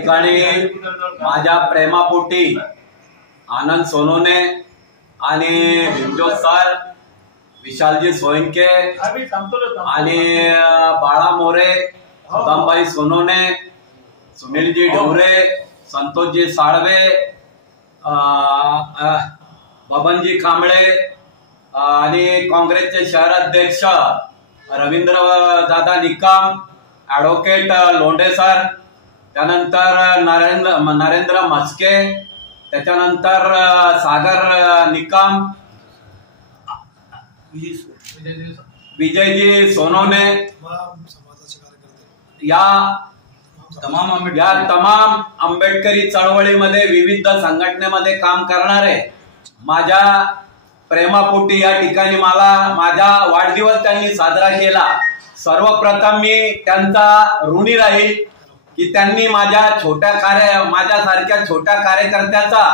ठिकाणी माझ्या प्रेमापोटी आनंद सोनोने आणि भीमजोत सर, विशालजी सोयंके आणि बाळा मोरे, सुदामबाई सोनोने, सुनीलजी ढवरे, संतोषजी साळवे, बबनजी कांबळे आणि काँग्रेसचे शहर अध्यक्ष रवींद्र दादा निकम, ॲडव्होकेट लोंढे सर, त्यानंतर नरेंद्र म्हस्के, त्याच्यानंतर सागर निकम, विजयजी सोनोने, या तमाम आंबेडकरी चळवळीमध्ये विविध संघटनेमध्ये काम करणारे माझ्या प्रेमापोटी या ठिकाणी मला माझा वाढदिवस त्यांनी साजरा केला। सर्वप्रथम मी त्यांचा ऋणी राहील की त्यांनी माझ्यासारख्या छोट्या कार्यकर्त्याचा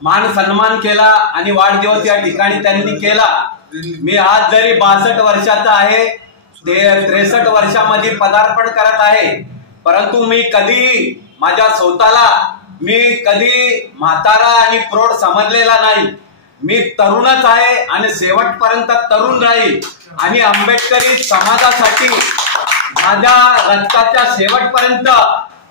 मान सन्मान केला आणि वाढदिवस या ठिकाणी त्यांनी केला। मी आज जरी 62 वर्षाचा आहे, ते 63 वर्षामध्ये पदार्पण करत आहे, परंतु मी कधी माझ्या स्वतःला कधी म्हातारा आणि प्रौढ समजलेला नाही। मी तरुणच आहे आणि शेवटपर्यंत तरुण राहील आणि आंबेडकरी समाजासाठी माझ्या रक्ताच्या शेवटपर्यंत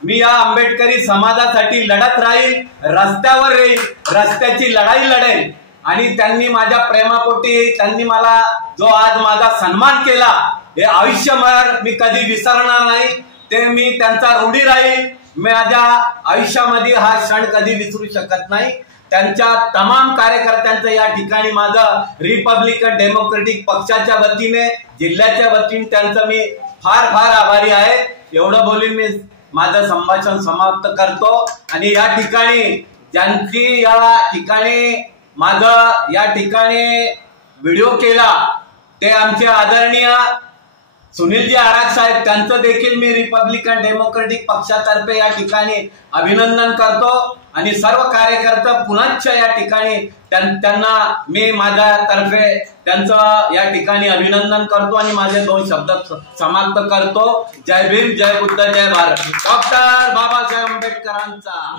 मी या आंबेडकरी समाजासाठी लढत राहील, रस्त्यावर राहील, रस्त्याची लढाई लढेल। आणि त्यांनी माझ्या प्रेमापोटी त्यांनी मला जो आज माझा सन्मान केला, हे आयुष्यभर मी कधी विसरणार नाही। ते मी त्यांचा ऋणी राहील। माझ्या आयुष्यामध्ये हा क्षण कधी विसरू शकत नाही। त्यांच्या तमाम कार्यकर्त्यांचं या ठिकाणी माझं रिपब्लिकन डेमोक्रेटिक पक्षाच्या वतीने, जिल्ह्याच्या वतीने त्यांचं मी फार फार आभारी आहे। एवढं बोलून मी माझं संभाषण समाप्त करतो। आणि या ठिकाणी ज्यांची या ठिकाणी माझं या ठिकाणी व्हिडिओ केला ते आमचे आदरणीय सुनीलजी आडाख साहेब, त्यांचं देखील मी रिपब्लिकन डेमोक्रेटिक पक्षातर्फे या ठिकाणी अभिनंदन करतो। आणि सर्व कार्यकर्ते पुनश्च या ठिकाणी त्यांना मी माझ्यातर्फे त्यांचं या ठिकाणी अभिनंदन करतो आणि माझे 2 शब्द समाप्त करतो। जय भीम, जय बुद्ध, जय भारत। डॉक्टर बाबासाहेब आंबेडकरांचा